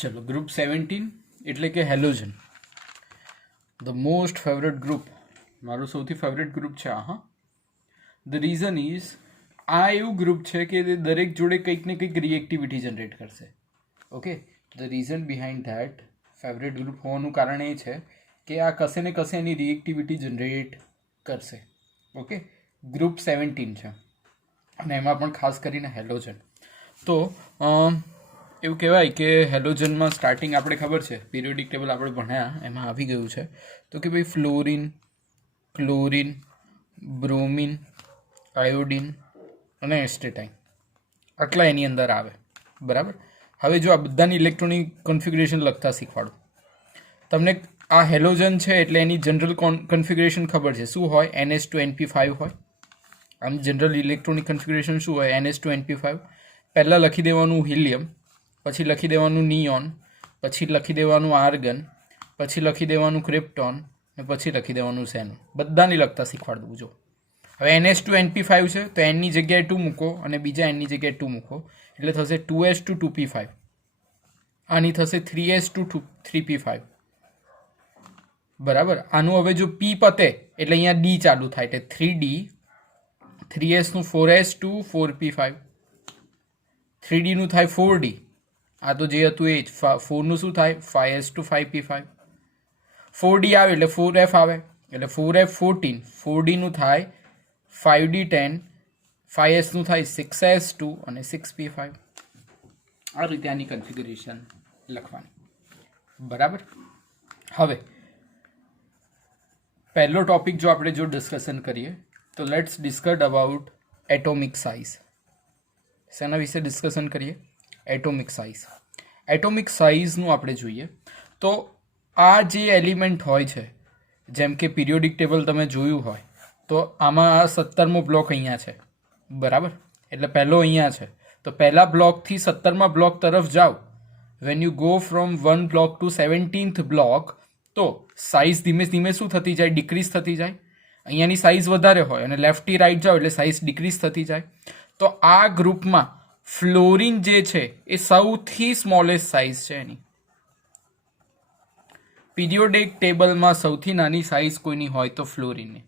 ચલો ગ્રુપ 17 એટલે કે halogen, the most favourite group, મારું સૌથી ફેવરેટ ગ્રુપ છે આ. હા, ધ રીઝન ઇઝ આ એવું ગ્રુપ છે કે તે દરેક જોડે કંઈક ને કંઈક રિએક્ટિવિટી જનરેટ કરશે. Okay, the reason behind that favourite group હોવાનું કારણ એ છે કે આ કશે ને કશે એની રિએક્ટિવિટી જનરેટ કરશે. ઓકે, ગ્રુપ 17 છે અને એમાં પણ ખાસ કરીને હેલોજન. તો એવું કહેવાય કે હેલોજનમાં સ્ટાર્ટિંગ આપણે ખબર છે, પિરિયોડિક ટેબલ આપણે ભણ્યા એમાં આવી ગયું છે. તો કે ભાઈ ફ્લોરિન, ક્લોરિન, બ્રોમિન, આયોડિન અને એસ્ટેટાઇન આટલા એની અંદર આવે. બરાબર. હવે જો આ બધાની ઇલેક્ટ્રોનિક કન્ફિગ્યુરેશન લખતા શીખવાડું તમને. આ હેલોજન છે એટલે એની જનરલ કન્ફિગ્યુરેશન ખબર છે શું હોય, NH2NP5 હોય. આમ જનરલ ઇલેક્ટ્રોનિક કન્ફિગ્યુરેશન શું હોય, NH2NP5. પહેલાં લખી દેવાનું હિલિયમ, પછી લખી દેવાનું નિયોન, પછી લખી દેવાનું આર્ગન, પછી લખી દેવાનું ક્રિપ્ટોન અને પછી લખી દેવાનું સેનોન. બધાને લખતા શીખવાડ દઉં. જો હવે NH2NP5 છે તો એનની જગ્યાએ 2 મૂકો અને બીજા એનની જગ્યાએ 2 મૂકો એટલે થશે 2S2 2P5. આની થશે 3S2 3P5. બરાબર. આનું હવે જો P પતે એટલે અહીંયા D ચાલુ થાય એટલે 3D, 3Sનું 4S2 4P5, 3D નું થાય 4D. આ તો જે હતું એ જ. 4 નું શું થાય 5S2 5P5. 4D આવે એટલે 4F આવે એટલે 4F 14. 4D નું થાય 5D10, 5S નું થાય 6S2 અને 6P5. આ રીતે આની કન્ફિગ્યુરેશન લખવાની. બરાબર. હવે પહેલો ટોપિક જો આપણે ડિસ્કશન કરીએ તો let's discuss about atomic size. શેના વિશે ડિસ્કશન કરીએ? Atomic size. એટોમિક સાઇઝનું આપણે જોઈએ તો આ જે એલિમેન્ટ હોય છે, જેમ કે પિરિયોડિક ટેબલ તમે જોયું હોય તો આમાં 17મો બ્લોક અહીંયા છે. બરાબર. એટલે પહેલો અહીંયા છે તો પહેલા બ્લોકથી 17મા બ્લોક તરફ જાઓ. When you go from 1 block to 17th block તો સાઇઝ ધીમે ધીમે શું થતી જાય? ડિક્રીઝ થતી જાય. અહીંયાની સાઇઝ વધારે હોય અને લેફ્ટથી રાઈટ જાઓ એટલે સાઇઝ ડિક્રીઝ થતી જાય. તો આ ગ્રુપમાં ફ્લોરિન જે છે એ સૌથી સ્મોલેસ્ટ સાઇઝ છે એની. પિરિયોડિક ટેબલમાં સૌથી નાની સાઇઝ કોઈની હોય તો ફ્લોરિનની.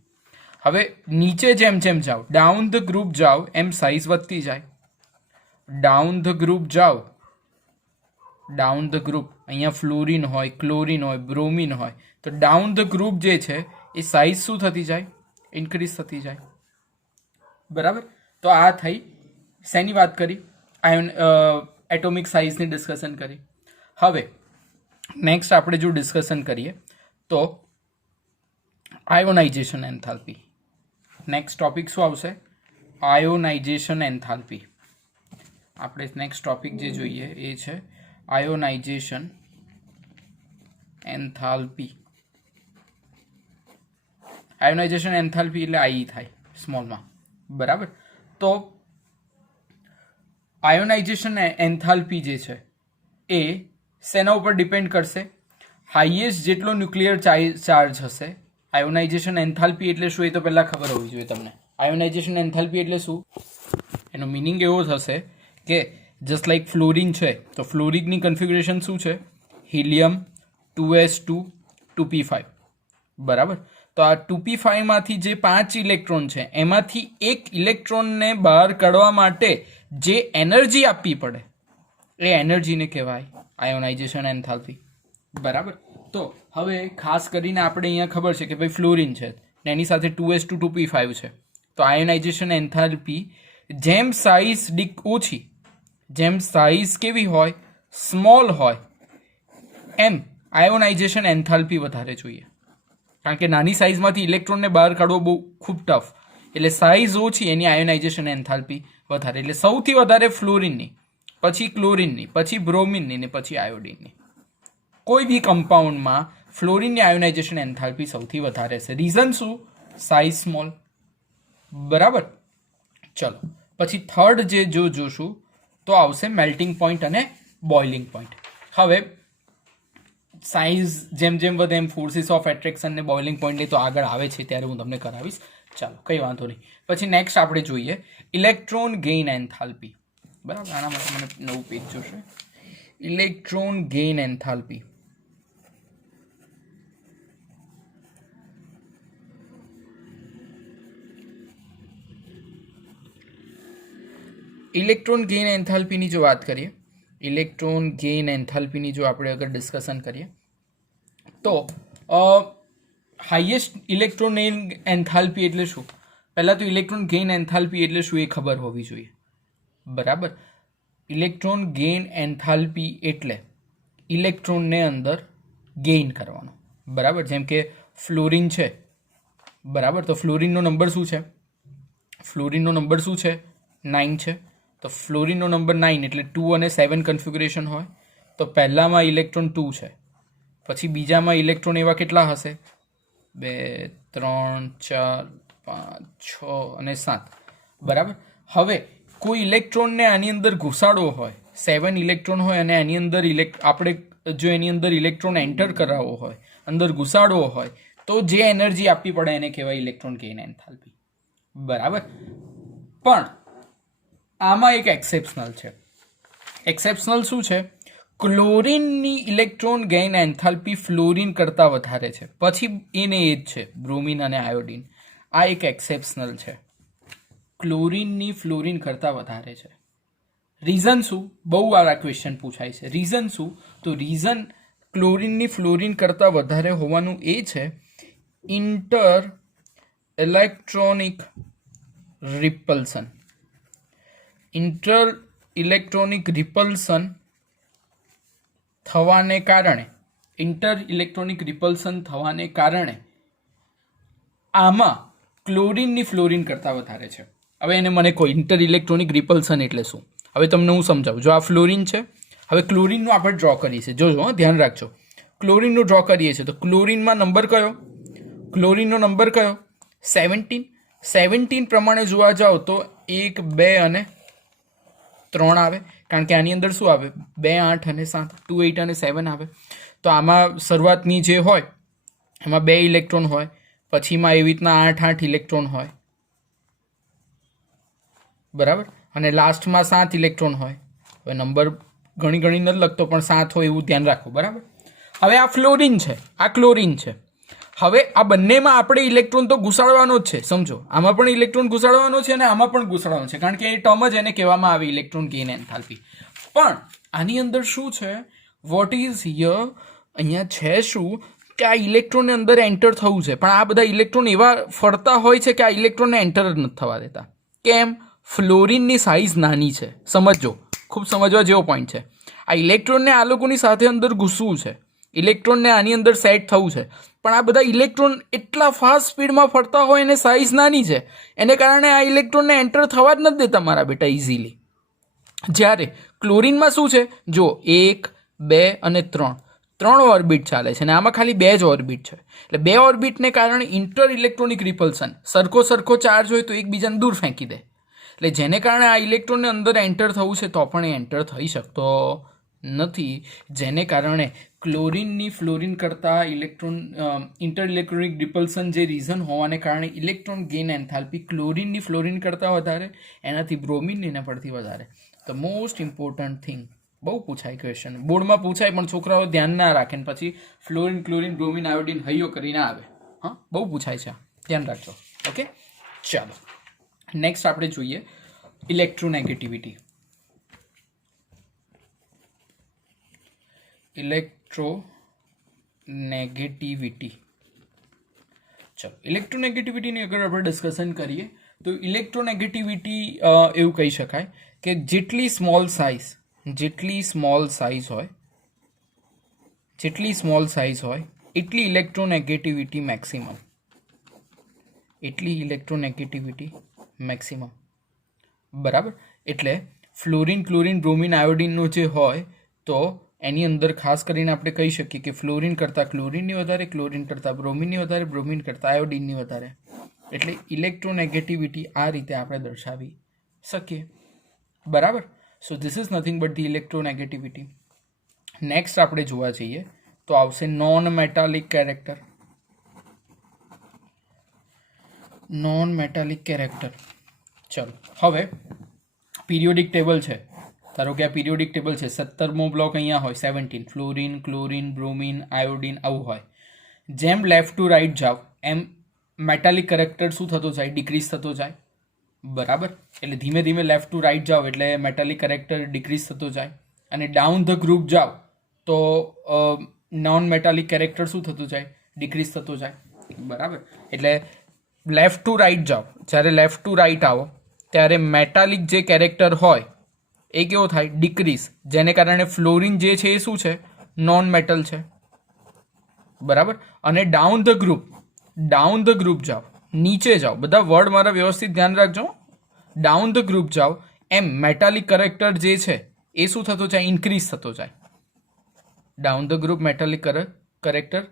હવે નીચે જેમ જેમ જાઓ, ડાઉન ધ ગ્રુપ જાઓ એમ સાઇઝ વધતી જાય. ડાઉન ધ ગ્રુપ જાઓ, ડાઉન ધ ગ્રુપ અહીંયા ફ્લોરિન હોય, ક્લોરિન હોય, બ્રોમિન હોય તો ડાઉન ધ ગ્રુપ જે છે એ સાઇઝ શું થતી જાય? ઇન્ક્રીઝ થતી જાય. બરાબર. તો આ થઈ શેની વાત કરી? એટોમિક સાઇઝની ડિસ્કશન કરી. હવે નેક્સ્ટ આપણે જો ડિસ્કશન કરીએ તો આયોનાઇઝેશન એન્થાલ્પી. નેક્સ્ટ ટોપિક શું આવશે? Ionisation enthalpy. આપણે નેક્સ્ટ ટોપિક જે જોઈએ એ છે આયોનાઇઝેશન એન્થાલ્પી. આયોનાઇઝેશન એન્થાલ્પી એટલે આઈ થાય સ્મોલમાં. બરાબર. તો આયોનાઇઝેશન એન્થાલ્પી જે છે એ શેના ઉપર ડિપેન્ડ કરશે? હાઈએસ્ટ જેટલો ન્યુક્લિયર ચાર્જ હશે. આયોનાઇઝેશન એન્થાલ્પી એટલે શું એ તો પહેલાં ખબર હોવી જોઈએ તમને. આયોનાઇઝેશન એન્થાલ્પી એટલે શું? એનો મિનિંગ એવો થશે કે જસ્ટ લાઈક ફ્લોરિન છે તો ફ્લોરિનની કન્ફિગ્યુરેશન શું છે? Helium 2S2 2P5. બરાબર. તો આ 2P5 માંથી જે 5 ઇલેક્ટ્રોન છે એમાંથી એક ઇલેક્ટ્રોનને બહાર કાઢવા માટે જે એનર્જી આપવી પડે એ એનર્જીને કહેવાય આયોનાઇઝેશન એન્થાલ્પી. બરાબર. તો હવે ખાસ કરીને આપણે અહીંયા ખબર છે કે ભાઈ ફ્લોરિન છે ને એની સાથે 2S2 2P5 છે. તો આયોનાઇઝેશન એન્થાલ્પી જેમ સાઇઝ ઓછી, જેમ સાઇઝ કેવી હોય? સ્મોલ હોય, એમ આયોનાઇઝેશન એન્થાલ્પી વધારે જોઈએ. કારણ કે નાની સાઇઝમાંથી ઇલેક્ટ્રોનને બહાર કાઢવો બહુ ખૂબ ટફ. એટલે સાઇઝ ઓછી એની આયોનાઇઝેશન એન્થાલ્પી વધારે. એટલે સૌથી વધારે ફ્લોરિનની, પછી ક્લોરિનની, પછી બ્રોમિનની ને પછી આયોડિનની. કોઈ બી કમ્પાઉન્ડમાં ફ્લોરિનની આયોનાઇઝેશન એન્થાલ્પી સૌથી વધારે છે. રીઝન શું? Size small. બરાબર. ચલો પછી થર્ડ જે જોશું તો આવશે મેલ્ટિંગ પોઈન્ટ અને બોઇલિંગ પોઈન્ટ. હવે સાઇઝ જેમ જેમ વધે એમ ફોર્સિસ ઓફ એટ્રેક્શન ને બોઇલિંગ પોઈન્ટ તો આગળ આવે છે ત્યારે હું તમને કરાવીશ. ચાલો કંઈ વાંધો નહીં. પછી નેક્સ્ટ આપણે જોઈએ ઇલેક્ટ્રોન ગેઇન એન્થાલ્પી. બરાબર. આના માટે મને નવું પેજ જોશે. Electron gain enthalpy. Electron gain એન્થાલ્પીની જો વાત કરીએ, ઇલેક્ટ્રોન ગેઇન એન્થાલ્પીની જો આપણે અગર ડિસ્કશન કરીએ તો હાઈએસ્ટ ઇલેક્ટ્રોન એન્થાલ્પી એટલે શું? પહેલાં તો ઇલેક્ટ્રોન ગેઇન એન્થાલ્પી એટલે શું એ ખબર હોવી જોઈએ. બરાબર. ઇલેક્ટ્રોન ગેઇન એન્થાલ્પી એટલે ઇલેક્ટ્રોનને અંદર ગેઇન કરવાનો. બરાબર. જેમ કે ફ્લોરિન છે. બરાબર. તો ફ્લોરિનનો નંબર શું છે? ફ્લોરિનનો નંબર શું છે? 9 છે. તો ફ્લોરિનનો નંબર 9 એટલે 2 અને 7 કન્ફિગ્યુરેશન હોય. તો પહેલામાં ઇલેક્ટ્રોન 2 છે, પછી બીજામાં ઇલેક્ટ્રોન એવા કેટલા હશે? 2 3 4 5 6 અને 7. બરાબર. હવે કોઈ ઇલેક્ટ્રોનને આની અંદર ઘુસાડવો હોય, 7 ઇલેક્ટ્રોન હોય અને એની અંદર આપણે જો એની અંદર ઇલેક્ટ્રોન એન્ટર કરાવવો હોય, અંદર ઘુસાડવો હોય, તો જે એનર્જી આપવી પડે એને કહેવાય ઇલેક્ટ્રોન ગેઇન એન્થાલ્પી. બરાબર. પણ આમાં એક એક્સેપ્શનલ છે. એક્સેપ્શનલ શું છે? ક્લોરિનની ઇલેક્ટ્રોન ગેઇન એન્થાલ્પી ફ્લોરિન કરતાં વધારે છે. પછી એને એ જ છે બ્રોમિન અને આયોડિન. આ એક એક્સેપ્શનલ છે. ક્લોરિનની ફ્લોરિન કરતાં વધારે છે. રીઝન શું? બહુ વાર આ ક્વેશ્ચન પૂછાય છે. રીઝન શું? તો રીઝન ક્લોરિનની ફ્લોરિન કરતાં વધારે હોવાનું એ છે ઇન્ટર ઇલેક્ટ્રોનિક રિપલ્સન. ઇન્ટર ઇલેક્ટ્રોનિક રિપલ્સન થવાને કારણે આમાં ક્લોરિનની ફ્લોરિન કરતાં વધારે છે. હવે એને મને કોઈ ઇન્ટર ઇલેક્ટ્રોનિક રિપલ્સન એટલે શું? હવે તમને હું સમજાવું. જો આ ફ્લોરિન છે, હવે ક્લોરિનનું આપણે ડ્રો કરીએ છીએ. જોજો, ધ્યાન રાખજો. ક્લોરિનનું ડ્રો કરીએ છીએ તો ક્લોરિનમાં નંબર કયો? ક્લોરિનનો નંબર કયો? 17. 17 પ્રમાણે જોવા જાઓ તો 1 2 અને 3 આવે. કારણ કે આની અંદર શું આવે? 2 8 અને 7, 2 8 અને 7 આવે. તો આમાં શરૂઆતની જે હોય એમાં 2 ઇલેક્ટ્રોન હોય, પછીમાં એવી રીતના 8 8 ઇલેક્ટ્રોન હોય. બરાબર. અને લાસ્ટમાં 7 ઇલેક્ટ્રોન હોય. હવે નંબર ઘણી નથી લખતો, પણ 7 હોય એવું ધ્યાન રાખો. બરાબર. હવે આ ફ્લોરિન છે, આ ક્લોરિન છે. હવે આ બંનેમાં આપણે ઇલેક્ટ્રોન તો ઘુસાડવાનો જ છે. સમજો, આમાં પણ ઇલેક્ટ્રોન ઘુસાડવાનો છે અને આમાં પણ ઘુસાડવાનો છે, કારણ કે એ ટર્મ જ એને કહેવામાં આવે ઇલેક્ટ્રોન ગેઇન એન્થાલ્પી. પણ આની અંદર શું છે? What is here? અહીંયા છે શું કે આ ઇલેક્ટ્રોનને અંદર એન્ટર થવું છે, પણ આ બધા ઇલેક્ટ્રોન એવા ફરતા હોય છે કે આ ઇલેક્ટ્રોનને એન્ટર જ નથી થવા દેતા. કેમ? ફ્લોરિનની સાઇઝ નાની છે. સમજો, ખૂબ સમજવા જેવો પોઈન્ટ છે. આ ઇલેક્ટ્રોનને આ લોકોની સાથે અંદર ઘૂસવું છે, ઇલેક્ટ્રોનને આની અંદર સેટ થવું છે, પણ આ બધા ઇલેક્ટ્રોન એટલા ફાસ્ટ સ્પીડમાં ફરતા હોય અને સાઇઝ નાની છે, એને કારણે આ ઇલેક્ટ્રોનને એન્ટર થવા જ નથી દેતા મારા બેટા ઇઝીલી. જ્યારે ક્લોરિનમાં શું છે? જો 1 2 અને 3 ઓર્બિટ ચાલે છે અને આમાં ખાલી 2 જ ઓર્બિટ છે. એટલે 2 ઓર્બિટને કારણે ઇન્ટર ઇલેક્ટ્રોનિક રિપલ્સન, સરખો ચાર્જ હોય તો એકબીજાને દૂર ફેંકી દે. એટલે જેને કારણે આ ઇલેક્ટ્રોનને અંદર એન્ટર થવું છે તો પણ એ એન્ટર થઈ શકતો નથી. જેને કારણે ક્લોરિનની ફ્લોરિન કરતાં ઇન્ટર ઇલેક્ટ્રોનિક રિપલ્સન જે રીઝન હોવાને કારણે ઇલેક્ટ્રોન ગેઇન એન્થાલ્પી ક્લોરિનની ફ્લોરિન કરતાં વધારે, એનાથી બ્રોમિન એના પરથી વધારે. ધ મોસ્ટ ઇમ્પોર્ટન્ટ થિંગ, બહુ પૂછાય ક્વેશ્ચન, બોર્ડમાં પૂછાય પણ છોકરાઓ ધ્યાન ના રાખે ને પછી ફ્લોરિન ક્લોરિન બ્રોમિન આયોડિન હૈયો કરીને આવે. હા, બહુ પૂછાય છે, ધ્યાન રાખજો. ઓકે, ચાલો નેક્સ્ટ આપણે જોઈએ ઇલેક્ટ્રોનેગેટિવિટી. ઇલેક્ટ્રોનેગેટિવિટી. ચલો, ઇલેક્ટ્રોનેગેટિવિટીની અગર આપણે ડિસ્કશન કરીએ તો ઇલેક્ટ્રોનેગેટિવિટી એવું કહી શકાય કે જેટલી સ્મોલ સાઇઝ હોય એટલી ઇલેક્ટ્રોનેગેટિવિટી મેક્સિમમ. બરાબર. એટલે ફ્લોરિન ક્લોરિન બ્રોમિન આયોડિનનો જે હોય તો એની અંદર ખાસ કરીને આપણે કહી શકીએ કે ફ્લોરિન કરતાં ક્લોરિનની વધારે, ક્લોરિન કરતાં બ્રોમિનની વધારે, બ્રોમિન કરતાં આયોડિનની વધારે. એટલે ઇલેક્ટ્રોનેગેટિવિટી આ રીતે આપણે દર્શાવી શકીએ. બરાબર. So this is nothing but the electronegativity. Next આપણે જોવા જઈએ તો આવશે નોન મેટાલિક કેરેક્ટર. ચલો, હવે પિરિયોડિક ટેબલ છે, ધારો કે આ પીરિયોડિક ટેબલ છે, 17મો બ્લોક અહીંયા હોય, 17 ફ્લોરિન, ક્લોરિન, બ્રોમિન, આયોડિન આવું હોય. જેમ લેફ્ટ ટુ રાઇટ જાઓ એમ મેટાલિક કેરેક્ટર શું થતો જાય? ડિક્રીઝ થતો જાય. બરાબર, એટલે ધીમે ધીમે લેફ્ટ ટુ રાઇટ જાઓ એટલે મેટાલિક કેરેક્ટર ડિક્રીઝ થતો જાય. અને ડાઉન ધ ગ્રુપ જાઓ તો નોન મેટાલિક કેરેક્ટર શું થતું જાય? ડિક્રીઝ થતો જાય. બરાબર, એટલે લેફ્ટ ટુ રાઇટ જાઓ, જ્યારે લેફ્ટ ટુ રાઇટ આવો ત્યારે મેટાલિક જે કેરેક્ટર હોય એ કેવો થાય? ડિક્રીઝ. જેને કારણે ફ્લોરિન જે છે એ શું છે? નોન મેટલ છે. બરાબર, અને ડાઉન ધ ગ્રુપ જાઓ, નીચે જાઓ, બધા વર્ડ મારા વ્યવસ્થિત ધ્યાન રાખજો. ડાઉન ધ ગ્રુપ જાઓ એમ મેટાલિક કેરેક્ટર જે છે એ શું થતો જાય? ઇન્ક્રીઝ થતો જાય. Down the group metallic character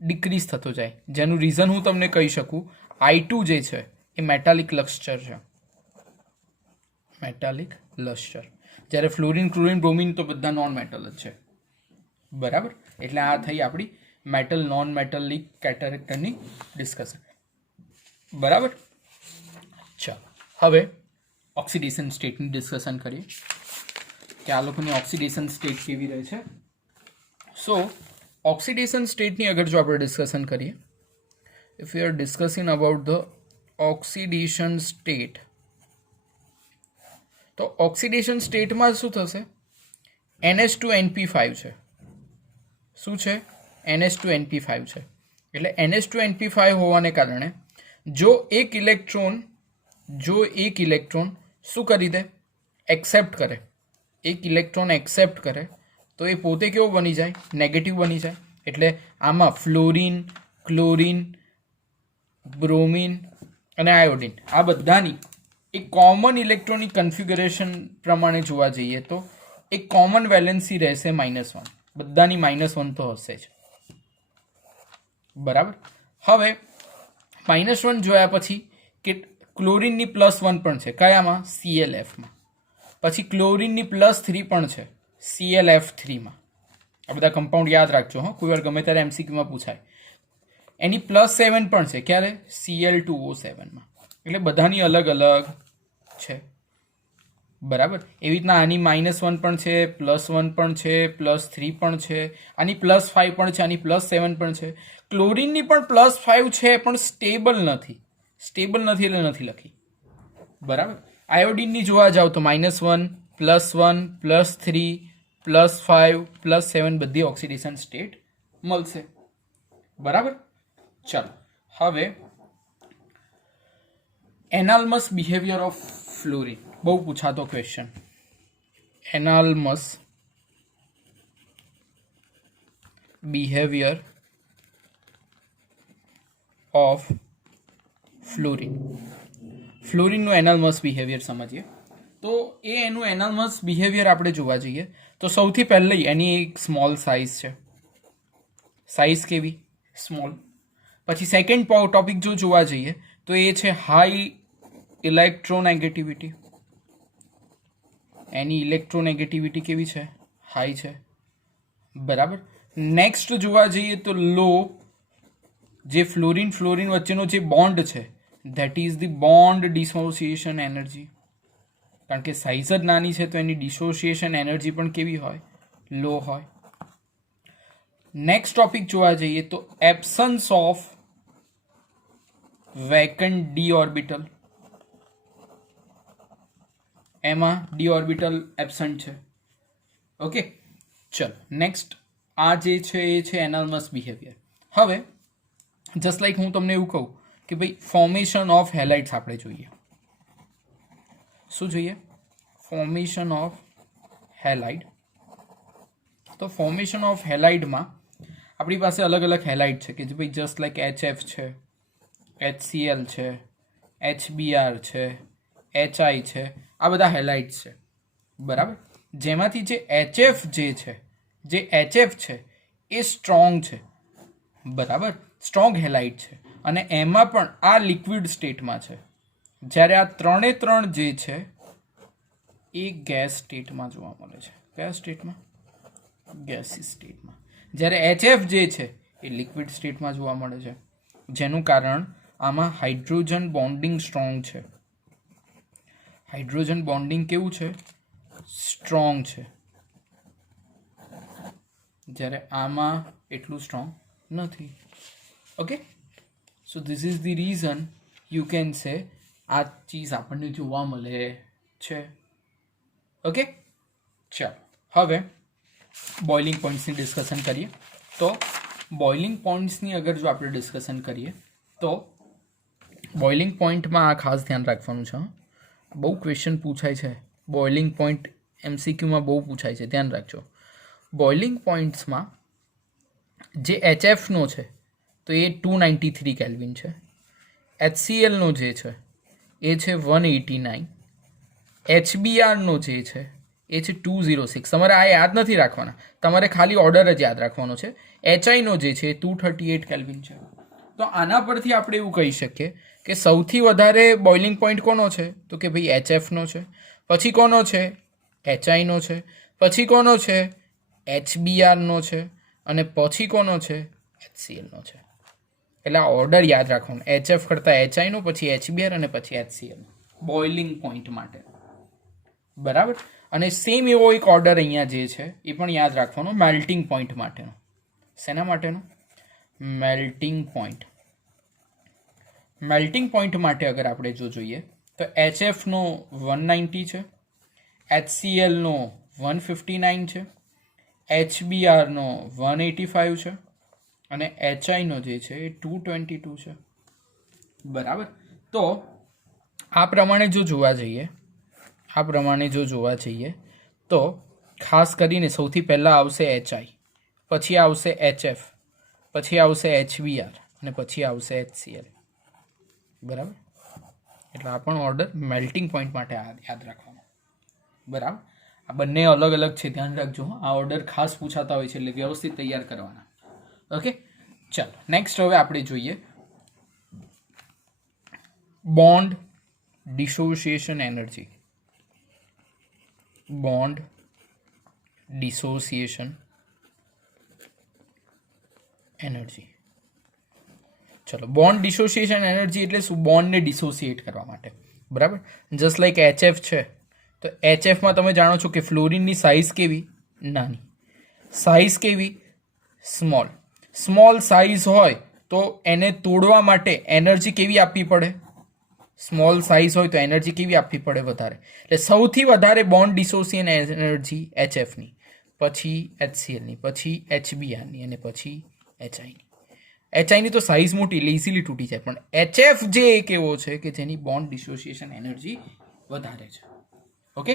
decrease થતો જાય. જેનું રીઝન હું તમને કહી શકું, I2 જે છે એ મેટાલિક લસ્ટર છે. Metallic lustre. જ્યારે ફ્લોરિન, ક્લોરિન, બ્રોમિન તો બધા નોન મેટલ જ છે. બરાબર, એટલે આ થઈ આપણી મેટલ નોન મેટાલિક કેરેક્ટરની ડિસ્કશન. બરાબર, ચાલો હવે ઓક્સિડેશન સ્ટેટની ડિસ્કશન કરીએ કે આ લોકોની ઓક્સિડેશન સ્ટેટ કેવી રહે છે. સો ઓક્સિડેશન સ્ટેટની અગર જો આપણે ડિસ્કશન કરીએ, if you are discussing about the oxidation state, તો ઓક્સિડેશન સ્ટેટમાં શું થશે? NH2NP5 છે. શું છે? NH2NP5 છે. એટલે NH2NP5 હોવાને કારણે જો એક ઇલેક્ટ્રોન શું કરી દે? એક્સેપ્ટ કરે. એક ઇલેક્ટ્રોન એક્સેપ્ટ કરે તો એ પોતે કેવો બની જાય? નેગેટિવ બની જાય. એટલે આમાં ફ્લોરિન, ક્લોરિન, બ્રોમિન અને આયોડિન આ બધાની એક કોમન ઇલેક્ટ્રોનિક કન્ફિગ્યુરેશન પ્રમાણે જોવા જઈએ તો એક કોમન વેલેન્સી રહેશે -1. બધાની -1 તો હશે જ. બરાબર, હવે -1 જોયા પછી કે ક્લોરિનની +1 પણ છે. કયામાં? ClFમાં. પછી ક્લોરિનની +3 પણ છે ClF3માં. આ બધા કમ્પાઉન્ડ યાદ રાખજો હો, કોઈ વાર ગમે ત્યારે MCQમાં પૂછાય. એની +7 પણ છે. ક્યારે? Cl2O7માં. એટલે બધાની અલગ અલગ છે. બરાબર, એવી રીતના આની -1 પણ છે, +1 પણ છે, +3 પણ છે, આની +5 પણ છે, આની +7 પણ છે. ક્લોરિનની પણ +5 છે પણ સ્ટેબલ નથી એટલે નથી લખી. બરાબર, આયોડિનની જોવા જાવ તો -1, +1, +3, +5, +7 બધી ઓક્સિડેશન સ્ટેટ મળશે. બરાબર, ચાલો હવે એનાલ્મસ બિહેવિયર ઓફ ફ્લોરિન. બહુ પૂછાતો question. Anomalous behaviour of fluorine. ફ્લોરિનનું એનાલ્મસ બિહેવિયર સમજીએ તો એનું એનાલ્મસ બિહેવિયર આપણે જોવા જઈએ તો સૌથી પહેલાં એની એક સ્મોલ સાઇઝ છે. સાઇઝ કેવી? સ્મોલ. પછી સેકન્ડ ટોપિક જો જોવા જઈએ તો એ છે હાઈ ઇલેક્ટ્રોનેગેટિવિટી. એની ઇલેક્ટ્રોનેગેટિવિટી કેવી છે? હાઈ છે. બરાબર, નેક્સ્ટ જોવા જઈએ તો લો. જે ફ્લોરિન વચ્ચેનો જે બોન્ડ છે that is the bond dissociation energy. કારણ કે સાઇઝ જ નાની છે તો એની ડિસોસિએશન એનર્જી પણ કેવી હોય? લો હોય. નેક્સ્ટ ટોપિક જોવા જઈએ તો absence of vacant D orbital. એમાં ડી ઓર્બિટલ એબ્સન્ટ છે. ઓકે, ચલો નેક્સ્ટ આ જે છે એ છે એનાલ્મસ બિહેવિયર. હવે જસ્ટ લાઈક હું તમને એવું કહું કે ભાઈ ફોર્મેશન ઓફ હેલાઇટ્સ આપણે જોઈએ. શું જોઈએ? Formation of halide. તો ફોર્મેશન ઓફ હેલાઇડમાં આપણી પાસે અલગ અલગ હેલાઇડ છે કે જે ભાઈ જસ્ટ લાઈક HF છે, HCl છે, HBr છે, HI છે. આ બધા હેલાઇડ્સ છે. બરાબર, જેમાંથી જે HF છે એ સ્ટ્રોંગ છે. બરાબર, સ્ટ્રોંગ હેલાઇડ છે અને એમાં પણ આ લિક્વિડ સ્ટેટમાં છે. જ્યારે આ ત્રણ જે છે એ ગેસ સ્ટેટમાં જોવા મળે છે. કયા સ્ટેટમાં? ગેસી સ્ટેટમાં. જ્યારે HF જે છે એ લિક્વિડ સ્ટેટમાં જોવા મળે છે. જેનું કારણ આમાં હાઇડ્રોજન બોન્ડિંગ સ્ટ્રોંગ છે. હાઇડ્રોજન બોન્ડિંગ કેવું છે? સ્ટ્રોંગ છે, જ્યારે આમાં એટલું સ્ટ્રોંગ નથી. Okay, so this is the reason you can say આ ચીજ આપણને જોવા મળે છે. ઓકે, ચાલો હવે બોઇલિંગ પોઈન્ટ્સની ડિસ્કશન કરીએ. તો બોઇલિંગ પોઈન્ટ્સની અગર જો આપણે ડિસ્કશન કરીએ તો બોઇલિંગ પોઈન્ટમાં આ ખાસ ધ્યાન રાખવાનું છે. બહુ ક્વેશ્ચન પૂછાય છે બોઇલિંગ પોઈન્ટ, એમસીક્યુમાં બહુ પૂછાય છે, ધ્યાન રાખજો. બોઇલિંગ પોઈન્ટ્સમાં જે HFનો છે તો એ 293 કેલ્વિન છે, HClનો જે છે એ છે 189, HBrનો જે છે એ છે 206. તમારે આ યાદ નથી રાખવાના, તમારે ખાલી ઓર્ડર જ યાદ રાખવાનો છે. HIનો જે છે એ 238 કેલ્વિન છે. તો આના પરથી આપણે એવું કહી શકીએ કે સૌથી વધારે બોઇલિંગ પોઈન્ટ કોનો છે તો કે ભાઈ HFનો છે, પછી કોનો છે HIનો છે, પછી કોનો છે HBrનો છે, અને પછી કોનો છે HClનો છે. એટલે આ ઓર્ડર યાદ રાખવાનો, HF કરતાં HIનો, પછી HBr અને પછી HCl બોઇલિંગ પોઈન્ટ માટે. બરાબર. અને સેમ એવો એક ઓર્ડર અહીંયા જે છે એ પણ યાદ રાખવાનો મેલ્ટિંગ પોઈન્ટ માટેનો. શેના માટેનો? Melting point. મેલ્ટિંગ પોઈન્ટ માટે અગર આપણે જો જોઈએ તો HFનો 190 છે, HClનો 159 છે, HBrનો 185 છે, અને HIનો જે છે એ 222 છે. બરાબર. તો આ પ્રમાણે જો જોવા જઈએ તો ખાસ કરીને સૌથી પહેલાં આવશે HI, પછી આવશે HF, પછી આવશે HBr અને પછી આવશે HCl. બરાબર. એટલે આ પણ ઓર્ડર મેલ્ટિંગ પોઈન્ટ માટે યાદ રાખવાનો. બરાબર. આ બંને અલગ અલગ છે, ધ્યાન રાખજો. આ ઓર્ડર ખાસ પૂછાતા હોય છે એટલે વ્યવસ્થિત તૈયાર કરવાના. ઓકે, ચાલો નેક્સ્ટ હવે આપણે જોઈએ bond dissociation energy. Bond dissociation energy. ચલો, બોન્ડ ડિસોસિએશન એનર્જી એટલે શું? બોન્ડને ડિસોસિએટ કરવા માટે. બરાબર. જસ્ટ લાઈક HF છે તો HFમાં તમે જાણો છો કે ફ્લોરિનની સાઇઝ કેવી? નાની. સાઇઝ કેવી? સ્મોલ. સ્મોલ સાઇઝ હોય તો એને તોડવા માટે એનર્જી કેવી આપવી પડે? સ્મોલ સાઇઝ હોય તો એનર્જી કેવી આપવી પડે? વધારે. એટલે સૌથી વધારે બોન્ડ ડિસોસિએશન એનર્જી HFની, પછી HClની, પછી HBrની અને પછી HIની. HIની તો સાઇઝ મોટી એટલે ઇઝીલી તૂટી જાય, પણ HF જે એક એવો છે કે જેની બોન્ડ ડિસોસિએશન એનર્જી વધારે છે. ઓકે,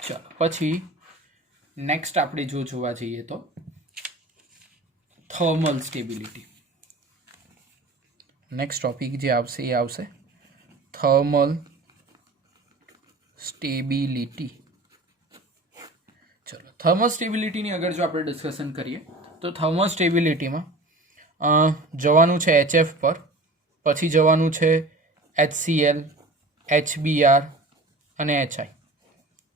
ચલો પછી નેક્સ્ટ આપણે જો જોવા જઈએ તો થર્મલ સ્ટેબિલિટી. નેક્સ્ટ ટોપિક જે આવશે એ આવશે થર્મલ સ્ટેબિલિટી. ચલો, થર્મલ સ્ટેબિલિટીની અગર જો આપણે ડિસ્કશન કરીએ તો થર્મલ સ્ટેબિલિટીમાં જવાનું છે HF પર, પછી જવાનું છે HCl, HBr અને HI.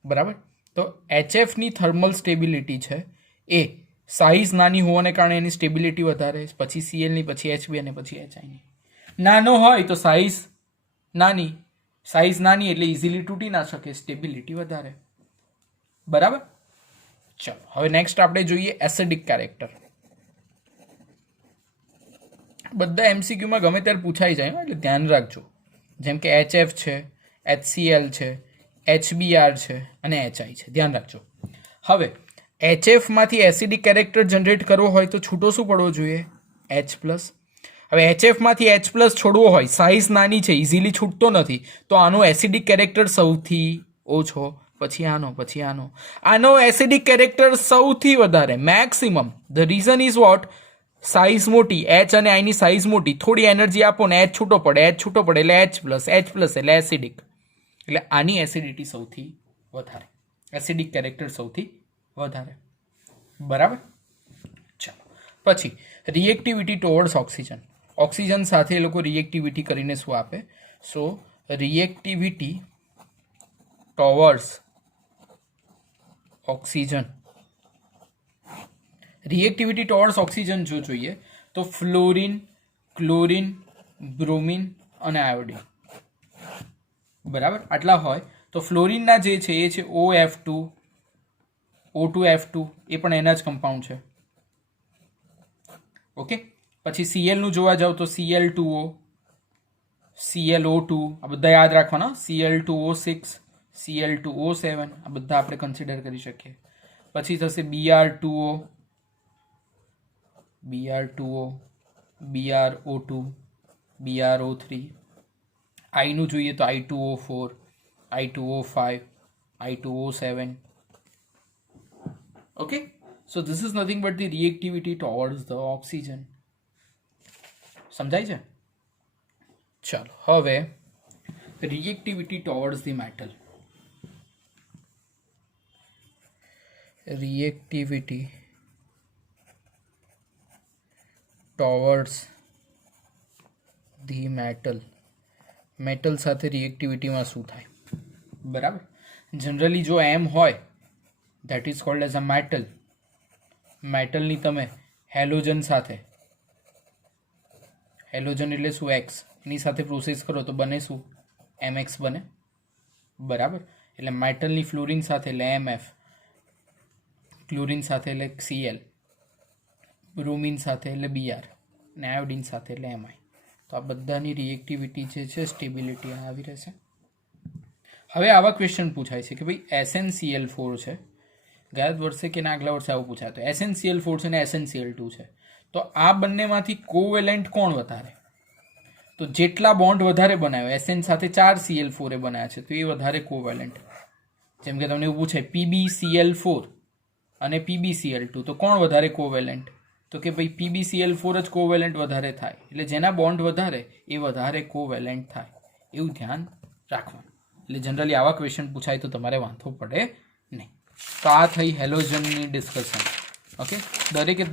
બરાબર. તો HFની થર્મલ સ્ટેબિલિટી છે એ સાઇઝ નાની હોવાને કારણે એની સ્ટેબિલિટી વધારે, પછી Clની, પછી HB અને પછી HIની. નાનો હોય તો સાઇઝ નાની એટલે ઇઝીલી તૂટી ના શકે, સ્ટેબિલિટી વધારે. બરાબર. ચલો હવે નેક્સ્ટ આપણે જોઈએ એસિડિક કેરેક્ટર. બધા MCQમાં ગમે ત્યારે પૂછાઈ જાય એટલે ધ્યાન રાખજો. જેમ કે HF છે, HCl છે, HBr છે અને HI છે, ધ્યાન રાખજો. હવે HFમાંથી એસિડિક કેરેક્ટર જનરેટ કરવો હોય તો છૂટો શું પડવો જોઈએ? H+. હવે HFમાંથી H+ છોડવો હોય, સાઇઝ નાની છે, ઇઝીલી છૂટતો નથી, તો આનો એસિડિક કેરેક્ટર સૌથી ઓછો, પછી આનો એસિડિક કેરેક્ટર સૌથી વધારે, maximum. The reason is what? Size મોટી, H અને Iની સાઇઝ મોટી, થોડી એનર્જી આપો ને H છૂટો પડે એટલે H+, એટલે એસિડિક. એટલે આની એસિડિટી સૌથી વધારે, એસિડિક કેરેક્ટર સૌથી વધારે. બરાબર. ચાલો પછી રિએક્ટિવિટી ટુવર્ડ્સ ઓક્સિજન. ઓક્સિજન સાથે એ લોકો રિએક્ટિવિટી કરીને શું આપે? So reactivity towards oxygen. Reactivity towards oxygen જો જોઈએ તો ફ્લોરિન, ક્લોરિન, બ્રોમિન અને આયોડિન. બરાબર. આટલા હોય તો ફ્લોરિનના જે છે એ છે OF2 O2F2 એ પણ એના જ કમ્પાઉન્ડ છે. ઓકે, પછી Cl નું જોવા જાવ તો Cl2O ClO2 આ બધા યાદ રાખવાના. Cl2O6 Cl2O7 આ બધા આપણે કન્સિડર કરી શકીએ. પછી થશે Br2O Br2O BrO2 BrO3. I નું જોઈએ તો I2O4 I2O5 I2O7. Okay, so this is nothing but the reactivity towards the oxygen. સમજાય છે? ચાલો હવે reactivity towards the metal. Reactivity towards the metal. Metal સાથે રિએક્ટિવિટીમાં શું થાય? બરાબર, જનરલી જો એમ હોય that is called as a metal. મેટલની તમે હેલોજન સાથે, હેલોજન એટલે શું? એક્સ, એની સાથે પ્રોસેસ કરો તો બને શું? MX બને. બરાબર, એટલે મેટલની ફ્લોરિન સાથે એટલે MF, ક્લોરિન સાથે એટલે Cl, બ્રોમિન સાથે એટલે Br, અને આયોડિન સાથે એટલે Mi. તો આ બધાની રિએક્ટિવિટી જે છે સ્ટેબિલિટી આવી રહેશે. હવે આવા ક્વેશ્ચન પૂછાય છે કે ભાઈ SnCl4 છે, ગયા વર્ષે કે આગલા વર્ષે આવું પૂછાય તો SnCl4 છે ને SnCl2 છે, તો આ બંનેમાંથી કોવેલેન્ટ કોણ વધારે? તો જેટલા બોન્ડ વધારે બનાવ્યો, Sn સાથે 4 Cl4 એ બનાવ્યા છે તો એ વધારે કોવેલેન્ટ. જેમ કે તમને એવું પૂછે PbCl4 અને PbCl2 તો કોણ વધારે કોવેલેન્ટ? તો કે ભાઈ PbCl4 જ કોવેલેન્ટ વધારે થાય, એટલે જેના બોન્ડ વધારે એ વધારે કોવેલેન્ટ થાય, એવું ધ્યાન રાખવાનું. એટલે જનરલી આવા ક્વેશ્ચન પૂછાય તો તમારે વાંધો પડે નહીં. તો આ થઈ હેલોજનની ડિસ્કશન. ઓકે,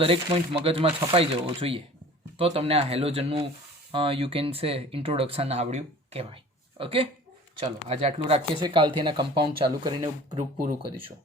દરેક પોઈન્ટ મગજમાં છપાઈ જવો જોઈએ તો તમને આ હેલોજનનું યુ કેન સે ઇન્ટ્રોડક્શન આવડ્યું કહેવાય. ઓકે, ચલો આજે આટલું રાખીએ છીએ. કાલથી એના કમ્પાઉન્ડ ચાલુ કરીને ગ્રુપ પૂરું કરીશું.